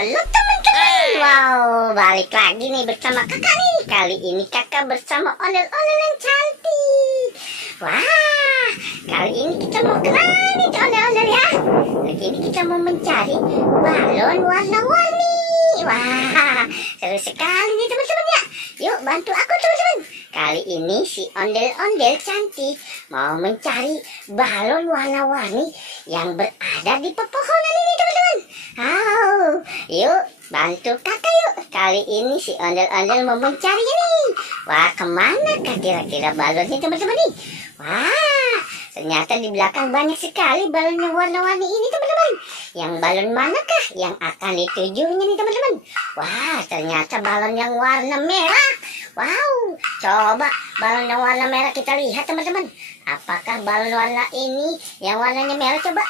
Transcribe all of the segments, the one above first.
Halo teman-teman, wow, balik lagi nih bersama kakak nih. Kali ini kakak bersama ondel-ondel yang cantik. Wah, kali ini kita mau kemana nih ondel-ondel ya? Kali ini kita mau mencari balon warna-warni. Wah, seru sekali nih teman-teman ya. Yuk bantu aku teman-teman. Kali ini si ondel-ondel cantik mau mencari balon warna-warni yang berada di pepohonan ini teman-teman. Yuk bantu kakak yuk. Kali ini si ondel-ondel mau mencari ini. Wah, kemana kira-kira balonnya teman-teman nih? Wah, ternyata di belakang banyak sekali balon yang warna-warni ini teman-teman. Yang balon manakah yang akan ditujunya nih teman-teman? Wah, ternyata balon yang warna merah. Wow, coba balon yang warna merah kita lihat teman-teman. Apakah balon warna ini yang warnanya merah? Coba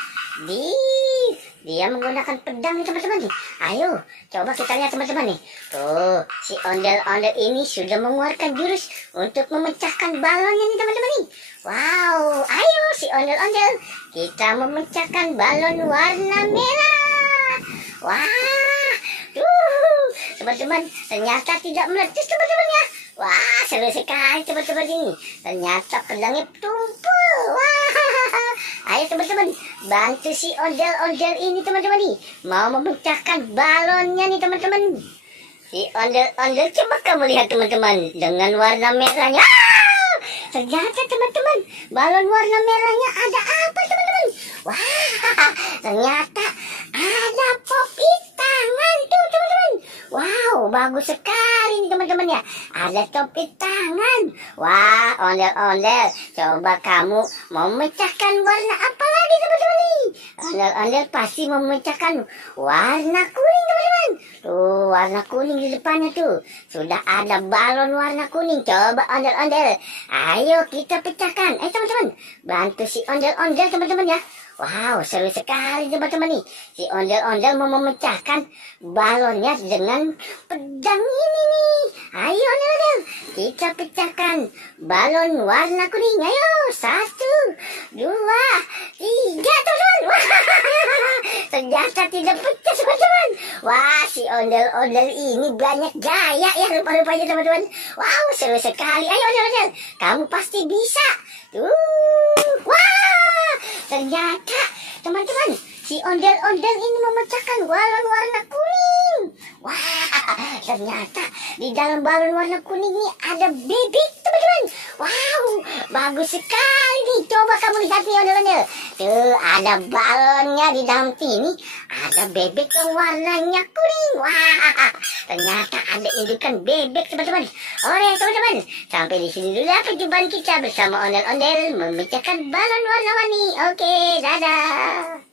dia menggunakan pedang nih teman-teman nih. Ayo coba kita lihat teman-teman nih. Tuh, si ondel-ondel ini sudah mengeluarkan jurus untuk memecahkan balonnya nih teman-teman nih. Wow, ayo si ondel-ondel, kita memecahkan balon warna merah. Wah, teman-teman, ternyata tidak meletus teman-teman ya. Wah, seru sekali teman-teman ini. Ternyata pedangnya tumpul. Wah, ayo teman-teman, bantu si ondel-ondel ini teman-teman nih. Mau memecahkan balonnya nih teman-teman. Si ondel-ondel, coba kamu lihat teman-teman, dengan warna merahnya. Ternyata teman-teman, balon warna merahnya ada apa teman-teman? Wah, ternyata ada topi tangan tuh teman-teman. Wow, bagus sekali nih teman-teman ya. Ada topi tangan. Wah, ondel-ondel, coba kamu mau memecahkan warna apa lagi teman-teman nih? Ondel-ondel pasti memecahkan warna kuning teman-teman. Tuh, warna kuning di depannya tuh. Sudah ada balon warna kuning. Coba ondel-ondel, ayo kita pecahkan. Teman-teman, bantu si ondel-ondel teman-teman ya. Wow, seru sekali teman-teman nih. Si ondel-ondel mau memecahkan balonnya dengan pedang ini nih. Ayo ondel-ondel, kita pecahkan balon warna kuning. Ayo, 1, 2, 3 teman-teman. Wah, ternyata tidak pecah teman-teman. Wah, si ondel-ondel ini banyak gaya ya rupa-rupanya teman-teman. Wow, seru sekali. Ayo ondel-ondel, kamu pasti bisa. Wah, ternyata teman-teman, si ondel-ondel ini memecahkan balon warna kuning. Wah, ternyata di dalam balon warna kuning ini ada bebek teman-teman. Wow, bagus sekali nih. Coba kamu lihat nih ondel-ondel. Tuh, ada balonnya di dalam sini. Ada bebek yang warnanya kuning. Wah, ternyata ada indukan bebek teman-teman. Oke teman-teman, sampai di sini dulu perjumpaan kita bersama ondel-ondel memecahkan balon warna-warni. Oke, dadah.